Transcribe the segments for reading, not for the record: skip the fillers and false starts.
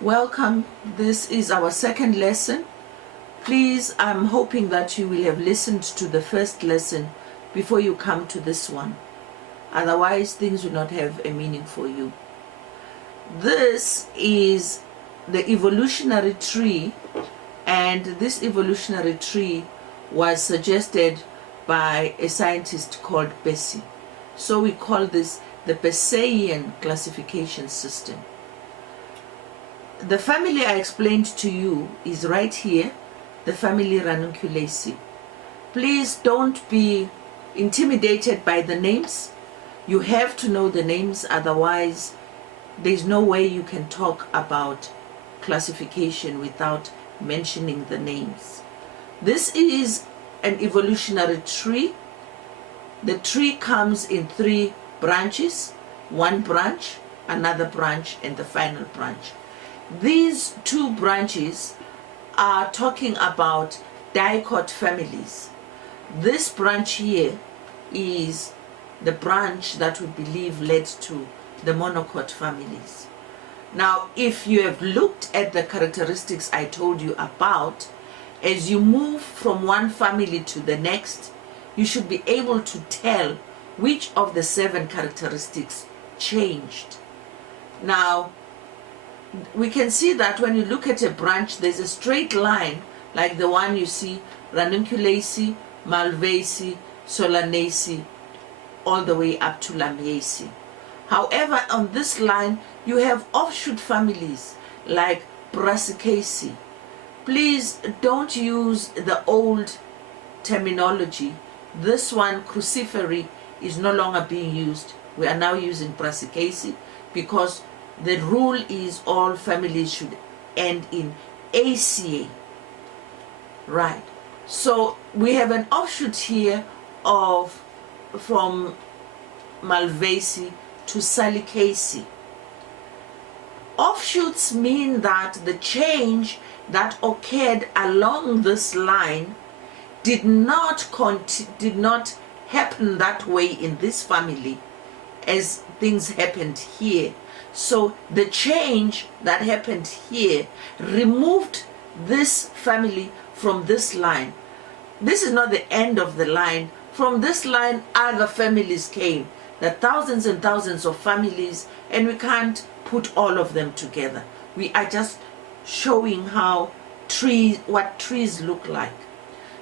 Welcome. This is our second lesson. Please, I'm hoping that you will have listened to the first lesson before you come to this one. Otherwise, things will not have a meaning for you. This is the evolutionary tree, and this evolutionary tree was suggested by a scientist called Bessie. So we call this the Basilian classification system. The family I explained to you is right here, the family Ranunculaceae. Please don't be intimidated by the names. You have to know the names, otherwise there's no way you can talk about classification without mentioning the names. This is an evolutionary tree. The tree comes in 3 branches, one branch, another branch, and the final branch. These 2 branches are talking about dicot families. This branch here is the branch that we believe led to the monocot families. Now, if you have looked at the characteristics I told you about, as you move from one family to the next, you should be able to tell which of the 7 characteristics changed. Now, we can see that when you look at a branch, there's a straight line like the one you see, Ranunculaceae, Malvaceae, Solanaceae, all the way up to Lamiaceae. However, on this line, you have offshoot families like Brassicaceae. Please don't use the old terminology. This one, crucifery, is no longer being used. We are now using Brassicaceae because the rule is all families should end in ACA. Right. So we have an offshoot here from Malvaceae to Salicaceae. Offshoots mean that the change that occurred along this line did not happen that way in this family as things happened here. So the change that happened here removed this family from this line. This is not the end of the line. From this line, other families came. There are thousands and thousands of families, and we can't put all of them together. We are just showing how what trees look like.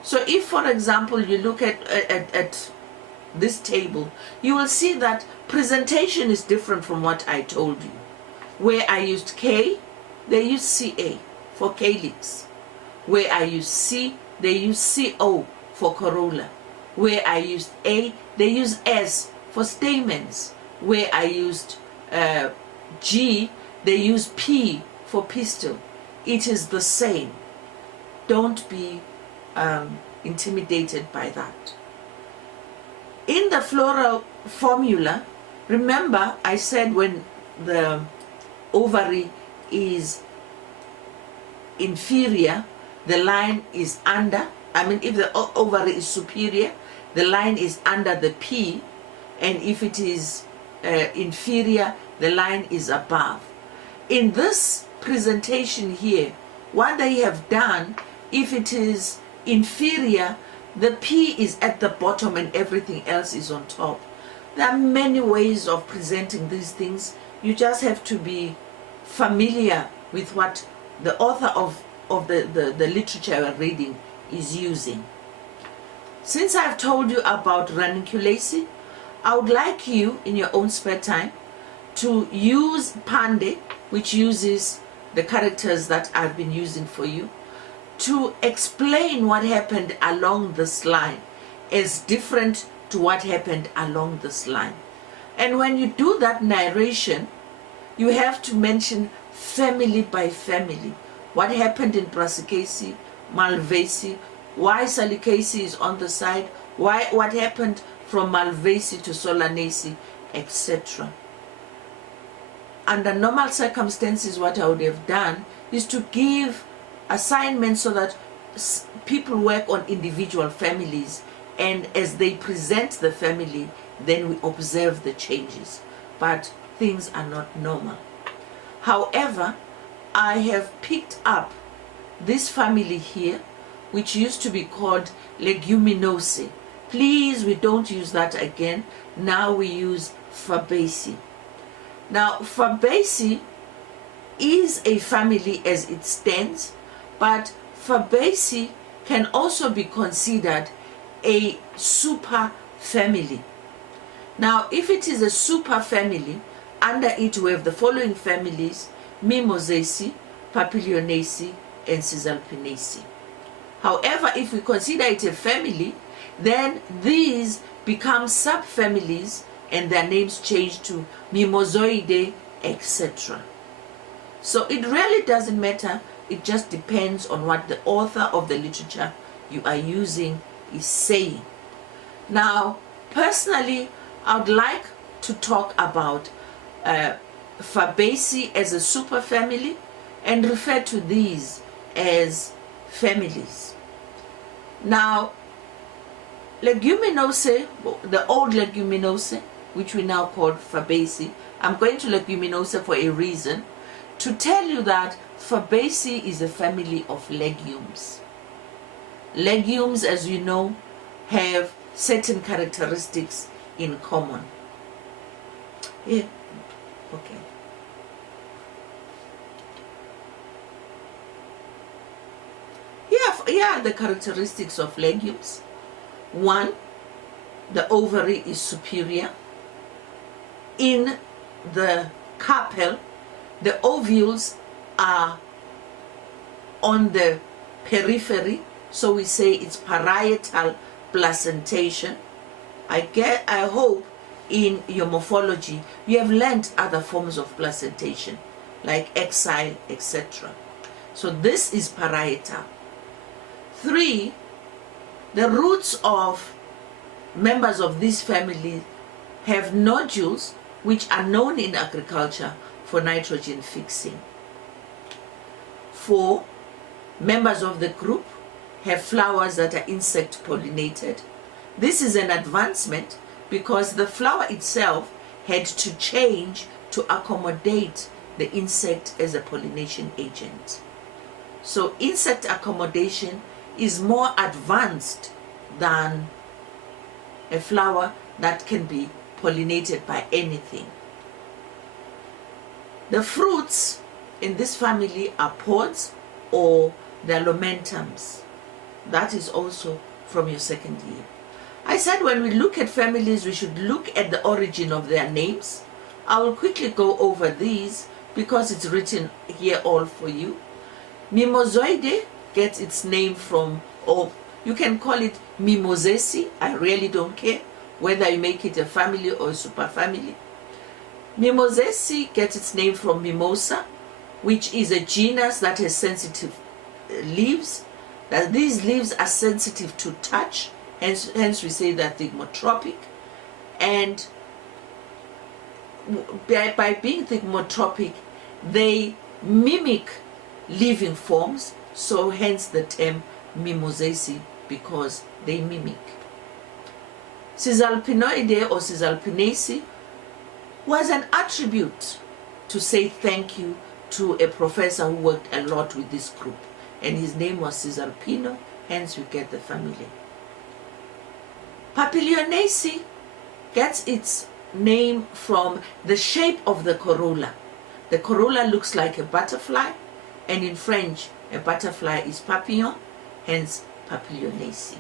So if, for example, you look at this table, you will see that presentation is different from what I told you. Where I used K, they use CA for calyx. Where I used C, they use CO for corolla. Where I used A, they use S for stamens. Where I used G, they use P for pistil. It is the same. Don't be intimidated by that. In the floral formula, remember I said when the ovary is inferior, the line is under. I mean, if the ovary is superior, the line is under the P, and if it is inferior, the line is above. In this presentation here, what they have done, if it is inferior, the P is at the bottom and everything else is on top. There are many ways of presenting these things. You just have to be familiar with what the author of the literature you're reading is using. Since I've told you about Ranunculaceae, I would like you, in your own spare time, to use Pande, which uses the characters that I've been using for you, to explain what happened along this line as different to what happened along this line. And when you do that narration, you have to mention family by family. What happened in Brassicaceae, Malvaceae, why Salicaceae is on the side, what happened from Malvaceae to Solanaceae, etc. Under normal circumstances, what I would have done is to give assignments so that people work on individual families, and as they present the family, then we observe the changes. But things are not normal. However, I have picked up this family here, which used to be called Leguminosae. Please, we don't use that again. Now we use Fabaceae. Now, Fabaceae is a family as it stands, but Fabaceae can also be considered a super family. Now, if it is a super family, under it we have the following families: Mimosaceae, Papilionaceae, and Cisalpinaceae. However, if we consider it a family, then these become subfamilies and their names change to Mimosoidae, etc. So it really doesn't matter. It just depends on what the author of the literature you are using is saying. Now, personally, I would like to talk about Fabaceae as a superfamily and refer to these as families. Now, Leguminosae, the old Leguminosae, which we now call Fabaceae, I'm going to Leguminosae for a reason, to tell you that Fabaceae is a family of legumes. Legumes, as you know, have certain characteristics in common. Yeah, okay. Yeah, the characteristics of legumes. One, the ovary is superior. In the carpel, the ovules are on the periphery, so we say it's parietal placentation. I hope in your morphology you have learned other forms of placentation like exile, etc. So this is parietal. 3, the roots of members of this family have nodules which are known in agriculture for nitrogen fixing. 4, members of the group have flowers that are insect pollinated. This is an advancement because the flower itself had to change to accommodate the insect as a pollination agent. So insect accommodation is more advanced than a flower that can be pollinated by anything. The fruits in this family are pods or they're lomentums. That is also from your second year. I said when we look at families, we should look at the origin of their names. I will quickly go over these because it's written here all for you. Mimosoidae gets its name from, or you can call it Mimosaceae. I really don't care whether you make it a family or a superfamily. Mimosaceae gets its name from mimosa, which is a genus that has sensitive leaves. That these leaves are sensitive to touch, hence we say that thigmotropic. And by being thigmotropic, they mimic living forms, so hence the term Mimosaceae, because they mimic. Cisalpinoidae or Cisalpinaceae was an attribute to say thank you to a professor who worked a lot with this group, and his name was Cisalpino, hence we get the family. Papilionaceae gets its name from the shape of the corolla. The corolla looks like a butterfly, and in French a butterfly is papillon, hence Papilionaceae.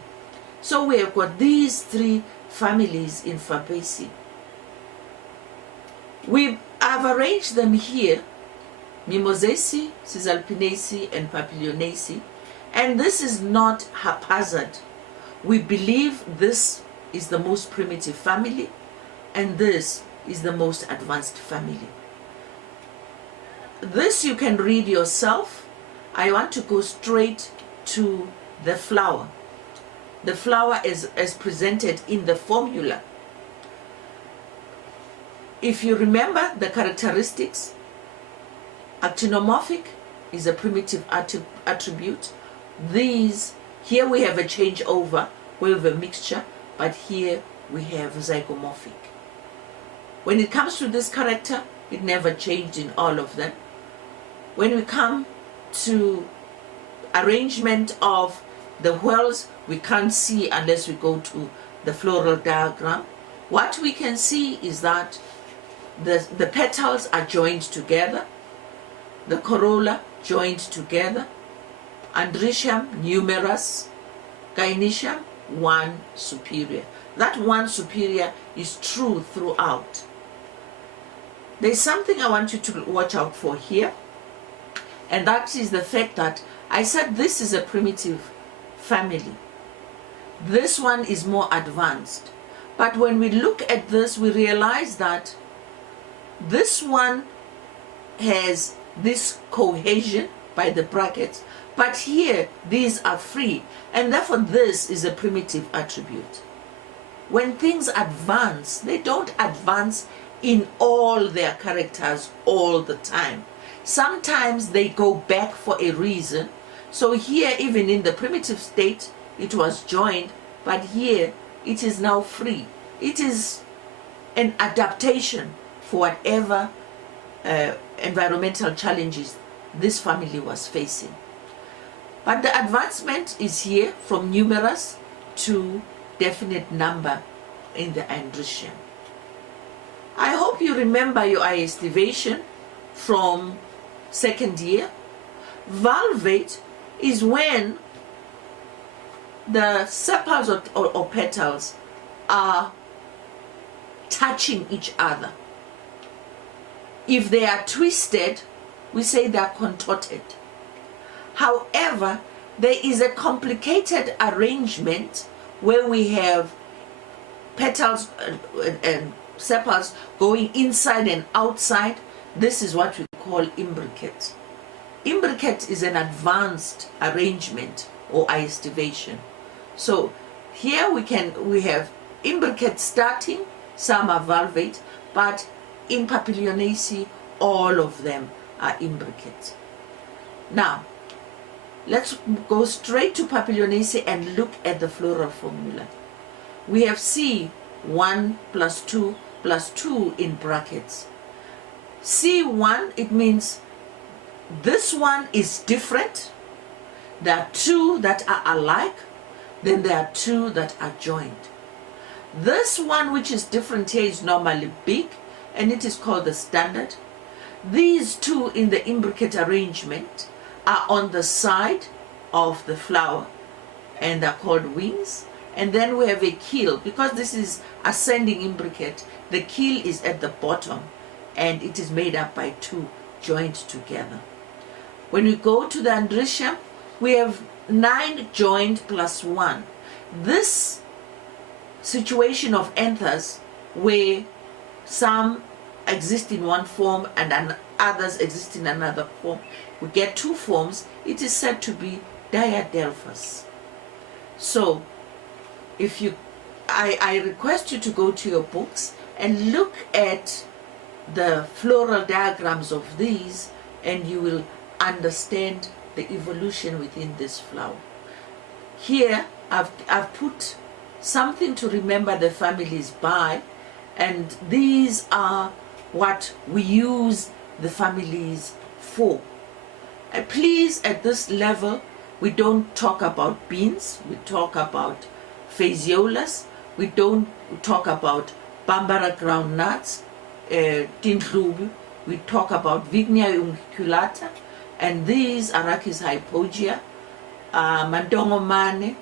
So we have got these 3 families in Fabaceae. We have arranged them here: Mimosaceae, Cisalpinaceae, and Papilionaceae. And this is not haphazard. We believe this is the most primitive family, and this is the most advanced family. This you can read yourself. I want to go straight to the flower. The flower is as presented in the formula. If you remember the characteristics, actinomorphic is a primitive attribute. These, here we have a changeover, we have a mixture, but here we have zygomorphic. When it comes to this character, it never changed in all of them. When we come to arrangement of the whorls, we can't see unless we go to the floral diagram. What we can see is that the petals are joined together, the corolla joined together, androecium numerous, gynoecium one superior. That one superior is true throughout. There's something I want you to watch out for here, and that is the fact that I said this is a primitive family. This one is more advanced. But when we look at this, we realize that this one has this cohesion by the brackets, but here these are free, and therefore this is a primitive attribute. When things advance, they don't advance in all their characters all the time. Sometimes they go back for a reason. So here, even in the primitive state, it was joined, but here it is now free. It is an adaptation for whatever environmental challenges this family was facing. But the advancement is here from numerous to definite number in the androecium. I hope you remember your estivation from second year. Valvate is when the sepals or petals are touching each other. If they are twisted, we say they are contorted. However, there is a complicated arrangement where we have petals and sepals going inside and outside. This is what we call imbricate. Imbricate is an advanced arrangement or estivation. So here we have imbricate starting, some are valvate, but in Papilionaceae all of them are imbricate. Now let's go straight to Papilionaceae and look at the floral formula. We have C1 plus 2 plus 2 in brackets. C1, it means this one is different. There are two that are alike, then there are two that are joined. This one which is different here is normally big, and it is called the standard. These two in the imbricate arrangement are on the side of the flower and are called wings. And then we have a keel. Because this is ascending imbricate, the keel is at the bottom and it is made up by two joined together. When we go to the androecium, we have 9 joined plus 1. This situation of anthers where some exist in one form and others exist in another form, we get 2 forms. It is said to be diadelphous. So if you, I request you to go to your books and look at the floral diagrams of these, and you will understand the evolution within this flower. Here I've put something to remember the families by, and these are what we use the families for. And please, at this level, we don't talk about beans, we talk about phaseolus, we don't talk about bambara groundnuts, tindlubu, we talk about Vignia unguiculata, and these Arachis hypogaea, mandongomane,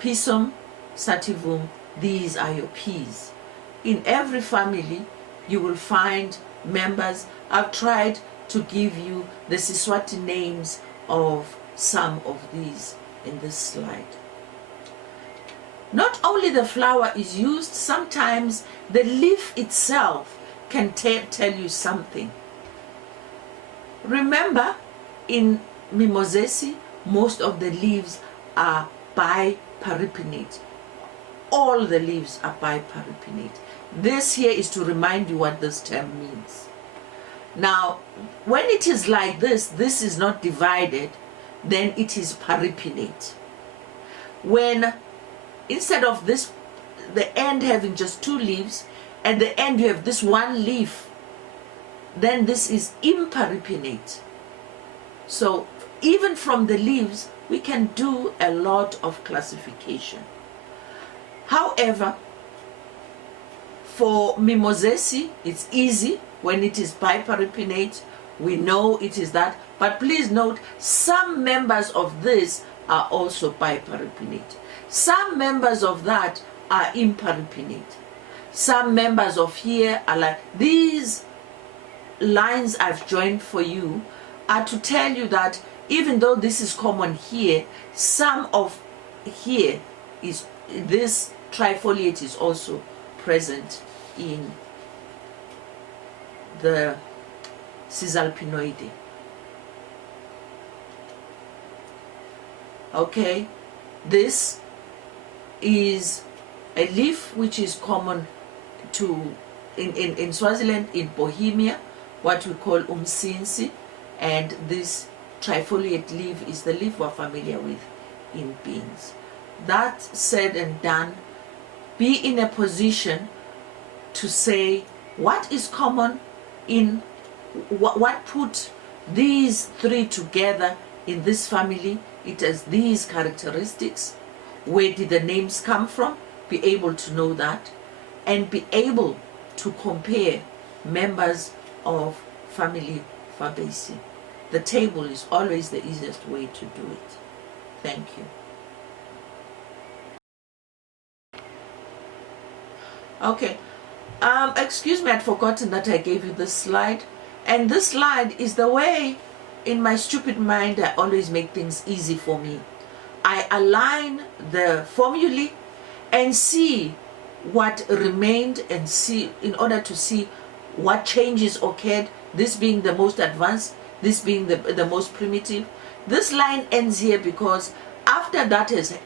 pisum, sativum, these are your peas. In every family you will find members. I've tried to give you the Siswati names of some of these in this slide. Not only the flower is used, sometimes the leaf itself can tell you something. Remember, in Mimosaceae, most of the leaves are biparipinnate. All the leaves are biparipinnate. This here is to remind you what this term means. Now, when it is like this is not divided, then it is paripinnate. When instead of this, the end having just 2 leaves, at the end you have this 1 leaf, then this is imparipinnate. So even from the leaves, we can do a lot of classification. However, for Mimosaceae, it's easy when it is biparipinnate. We know it is that. But please note, some members of this are also biparipinnate. Some members of that are imparipinnate. Some members of here are like these lines I've joined for you are to tell you that even though this is common here, some of here is this trifoliate is also present in the Cisalpinoideae. Okay, this is a leaf which is common to in Swaziland, in Bohemia, what we call umsinsi, and this trifoliate leaf is the leaf we're familiar with in beans. That said and done, be in a position to say what is common in what put these three together in this family. It has these characteristics. Where did the names come from? Be able to know that, and be able to compare members of family Fabaceae. The table is always the easiest way to do it. Thank you. Okay, excuse me, I'd forgotten that I gave you this slide. And this slide is the way, in my stupid mind, I always make things easy for me. I align the formulae and see what remained, and see in order to see what changes occurred, this being the most advanced, this being the most primitive. This line ends here because after that has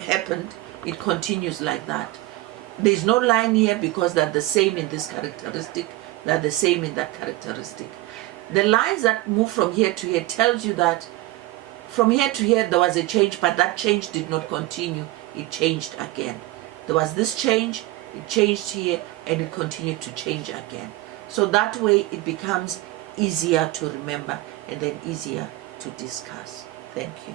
happened, it continues like that. There's no line here because they're the same in this characteristic, they're the same in that characteristic. The lines that move from here to here tells you that from here to here there was a change, but that change did not continue, it changed again. There was this change, it changed here, and it continued to change again. So that way it becomes easier to remember and then easier to discuss. Thank you.